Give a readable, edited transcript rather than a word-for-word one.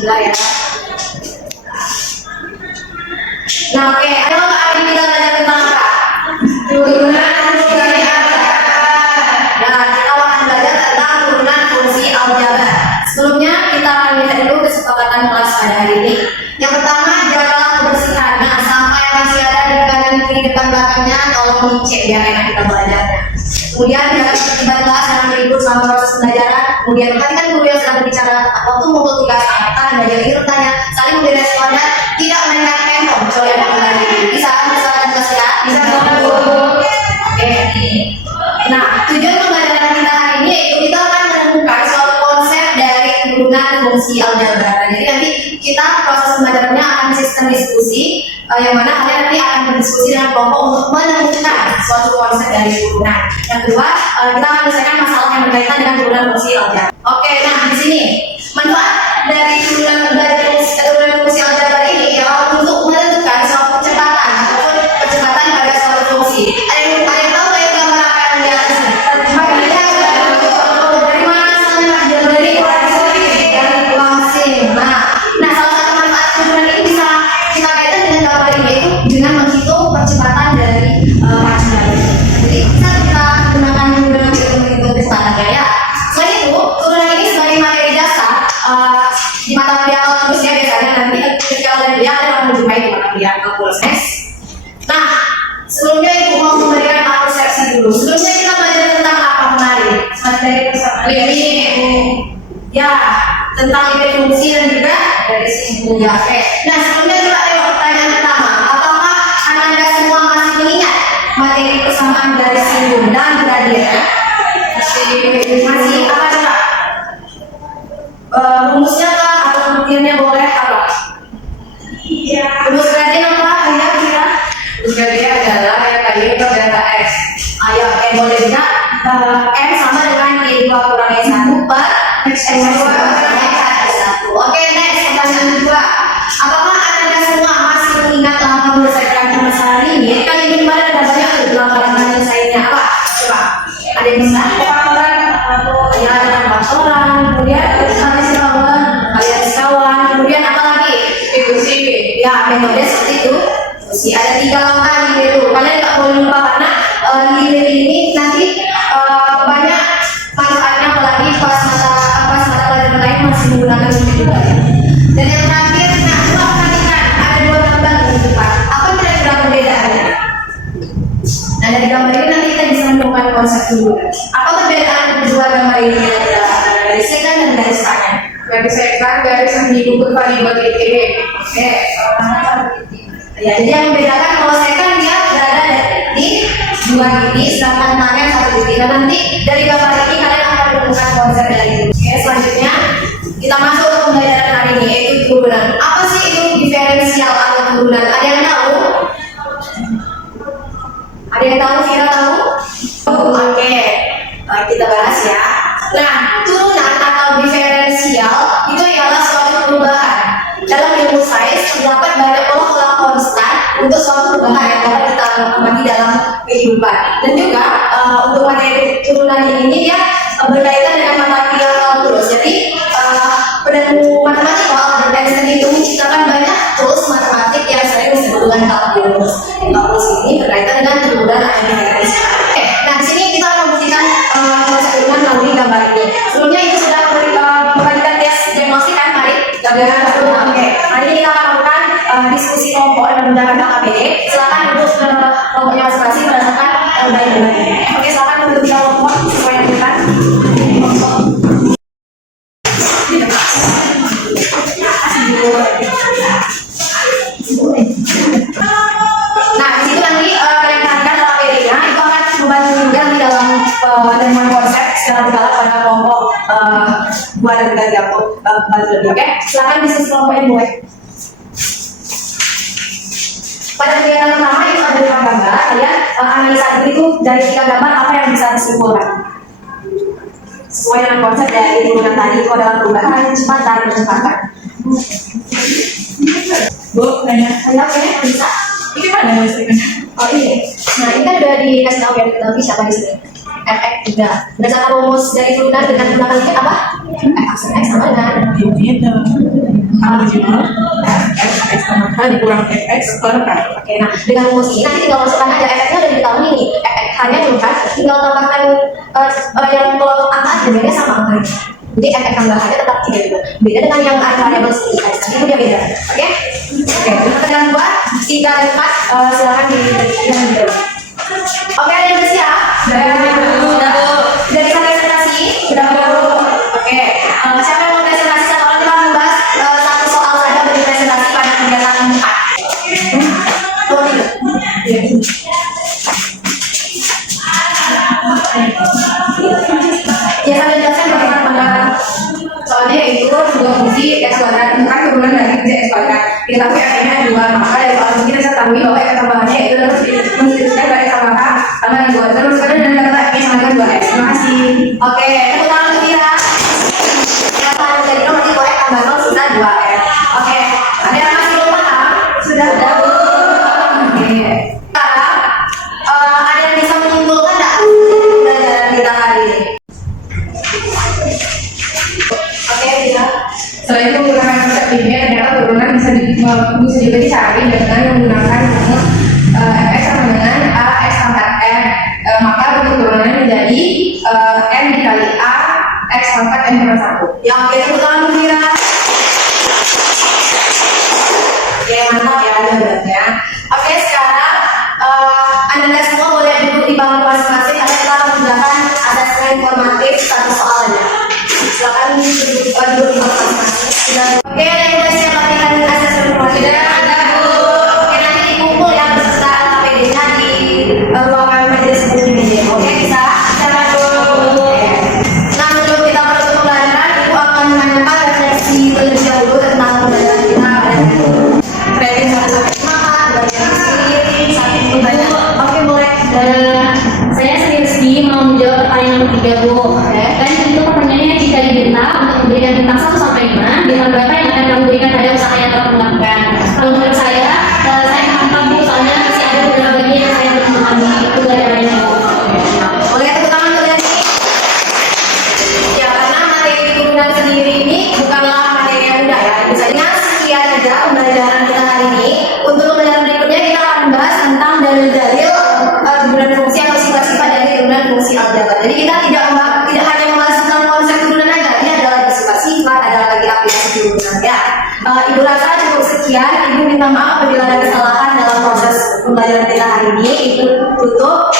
Bismillah ya. Nah, oke, ayo hari kita belajar tentang apa? Turunan fungsi aljabar. Nah, kita akan belajar tentang turunan fungsi aljabar. Sebelumnya kita akan lihat dulu kesepakatan kelas pada hari ini. Yang pertama, jagalah kebersihan. Nah, sampah yang masih ada di kanan kiri depan belakangnya, tolong dicek biar enak kita belajarnya. Kemudian jaga ketertiban kelas, jangan ribut selama proses pembelajaran. Kemudian perhatikan guru yang sedang berbicara waktu mengumpul tugas, apakah belajar ini bertanya, saling memberi respon dan tidak mainkan handphone kecuali ada kembali. Bisa misalkan kelas ya? Bisa Oke. Nah, tujuan pembelajaran kita hari ini yaitu kita akan menemukan suatu konsep dari turunan fungsi aljabar. Jadi nanti kita proses pembelajarannya akan sistem diskusi, yang mana kalian nanti akan berdiskusi dengan kelompok untuk menemukan suatu konsep dari turunan. Yang kedua, kita akan menyelesaikan masalah yang berkaitan dengan turunan fungsi aljabar. Oke, nah di sini manfaat dari turunan fungsi aljabar ini adalah untuk menentukan suatu kecepatan ataupun percepatan pada suatu fungsi. Ada yang tahu kayak gambar apa yang di atas ini? Dari mana asalnya? Dari Langsing. Nah, salah satu manfaat turunan ini bisa kita kaitkan dengan gambar ini, yaitu dengan menghitung percepatan dari pacuan. Jadi bisa kita gunakan turunan untuk menghitung kecepatannya ya. Selain itu, turunan ini sebagai materi dasar di mata kuliah kalkulusnya biasanya nanti ketika kalian akan menjumpai di mata kuliah kalkulus. Nah, sebelumnya ibu mau memberikan persepsi dulu. Sebelumnya kita belajar tentang apa kemarin? Materi persamaan ini ya tentang nilai fungsi dan juga dari simbol ya. Oke. Nah, sebelumnya kita tengok pertanyaan pertama. Apakah Anda semua masih mengingat materi persamaan dari simbol dan gradien? Masih apa coba? Rumusnya kah atau buktiannya boleh apa? Iya. Rumus gradien apa? Kira-kira? Rumus gradien adalah Y per delta X. Ayo, boleh juga. M sama dengan Y2 kurang Y1 per X2 kurang Y1. Oke, next pertanyaan kedua. Apakah Anda semua masih mengingat lama menyelesaikan permasalahan ini? Kali ini kemarin ada banyak lama menyelesaikannya apa? Coba. Ada yang bisa? Ya, ada faktoran, kemudian alias kawan, kemudian apa lagi? Diskusi. Ya, metode seperti itu. Diskusi. Ada 3 langkah nih itu. Kalian nggak boleh lupa karena nilai ini nanti banyak manfaatnya, apalagi pas mata pelajaran lain masih menggunakan ini juga. Dan yang terakhir, nah, coba perhatikan ada 2 gambar di depan. Apa kira-kira perbedaannya? Nah, dari gambar ini nanti kita bisa menemukan konsep dulu. Apa perbedaan kedua gambar ini yang ada garis sekan dan garis tangan? Garis sekan, garis yang dibuka variabel titik. Oke. Ya, jadi yang membedakan kalau sekan dia berada di 2 titik, sedangkan tangan 1 titik. Dan nanti dari gambar ini kalian akan menemukan konsep dari itu. Oke, selanjutnya kita masuk ke pembelajaran hari ini, yaitu turunan. Apa sih itu diferensial atau turunan? Ada yang tahu? Ada yang tahu? Kira tahu? Oke, kita bahas ya. Nah, turunan atau diferensial itu ialah suatu perubahan. Dalam ilmu sains terdapat banyak pola konstan untuk suatu perubahan yang dapat kita amati dalam kehidupan. Dan juga untuk materi turunan ini ya berkaitan dengan mata kuliah kalkulus. Jadi penemu matematika dan Einstein itu menciptakan banyak tools matematik yang sering disebut dengan kalkulus. Kalkulus ini berkaitan dengan turunan atau diferensial. Oke, nah di sini kita akan membuktikan konsep turunan melalui gambar ini. Sebelumnya itu sudah memberikan tes diagnostik kan, mari. Oke, hari ini kita akan melakukan diskusi kelompok dengan menggunakan KPD. Silakan duduk ke kelompoknya masing-masing berdasarkan baik-baik. Oke, silakan duduk di kelompok sesuai yang kita. Nah, di situ nanti kalian perhatikan KPD-nya itu akan membantu juga di dalam penemuan konsep secara berkala pada kelompok 2 dan 3 untuk bantu lebih. Oke, silakan diskusi kelompok ini mulai. Pada kegiatan pertama itu ada 5 gambar. Kalian analisa itu dari 3 gambar apa yang bisa disimpulkan sesuai dengan konsep dari turunan tadi. Itu adalah perubahan cepat dan percepatan. Bu, banyak saya bisa. Ini mana listriknya? Oh iya. Nah, ini kan udah dikasih tahu ya, tapi siapa di sini? fx juga. Berdasarkan rumus dari turunan dengan menggunakan limit apa? F x sama dengan Gitu. Kalau original, fx sama h dikurang fx per k. oke, nah dengan rumus ini nanti tinggal masukkan aja fx-nya udah diketahui nih, fx hanya bukan, tinggal tambahkan yang kalau angka jadinya sama angkanya. Jadi fx tambahannya tetap 3 juga. Beda dengan yang ada variabel seperti x, itu dia beda. Oke? Oke, untuk yang dua, 3 dan 4 silakan diberikan dulu. Oke, ada yang bersiap? Sudah bisa presentasi? Sudah Bu? Oke, siapa yang mau presentasi satu orang kita membahas satu soal saja beri presentasi pada kegiatan 4. Dua tiga. Ya sambil jelaskan bagaimana pendapat. Soalnya itu dua fungsi x kuadrat itu kan turunan dari fungsi x kuadrat. Kita tahu f-nya 2, maka dari soal ini kita ketahui bahwa f tambahannya itu adalah menstitusikan dari x sama k tambah dengan 2. Terus sekarang dengan kata f sama dengan 2x. Terima kasih. Oke, tepuk tangan untuk Kira. Yang paham dari nomor itu f tambah 0 sisa 2x. Oke, ada yang masih belum paham? Sudah Bu. Oke. Sekarang ada yang bisa menyimpulkan nggak pelajaran kita hari ini? Oke, bisa. Selain itu menggunakan konsep linear, ternyata turunan bisa juga dicari dengan menggunakan rumus fx sama dengan ax pangkat n. Maka bentuk turunannya menjadi n dikali a x pangkat n per 1. Yang oke, tepuk tangan untuk Kira. Oke, mantap ya jawabannya. Oke, sekarang Anda semua boleh duduk di bangku masing-masing karena kita akan menggunakan asesmen informatif satu soalnya. Silakan duduk di bangku masing-masing. Oke, ada yang sudah siap latihan asesmen informatif? Sudah ada Bu. Oke, nanti dikumpul ya beserta LKPD-nya di ruangan majelis umum. Oke, bisa? Silakan Bu. Nah, sebelum kita masuk ke pelajaran, Ibu akan menyampaikan refleksi terlebih dahulu tentang pelajaran kita pada hari ini. Rating 1 sampai 5, bagian sendiri, satu banyak. Oke, boleh. Saya Rizky mau menjawab pertanyaan yang ketiga Bu. Dan itu pertanyaannya jika diminta untuk memberikan bintang 1 sampai 5, bintang berapa yang akan kamu berikan pada usaha yang telah kamu lakukan? Kalau menurut saya mantap Bu, soalnya masih ada beberapa bagian yang saya belum memahami itu pelajarannya Bu. Boleh tepuk tangan untuk Dani. Ya, karena materi turunan sendiri ini bukanlah materi yang mudah ya. Misalnya sekian aja pembelajaran kita hari ini. Untuk pembelajaran berikutnya kita akan membahas tentang dalil-dalil turunan fungsi atau sifat-sifat dari turunan fungsi aljabar. Jadi kita tidak hanya membahas tentang konsep turunan aja. Ini adalah sifat-sifat, ada lagi aplikasi turunan ya. Ibu rasa cukup sekian. Ibu minta maaf apabila ada kesalahan dalam proses pembelajaran kita hari ini. Itu tutup.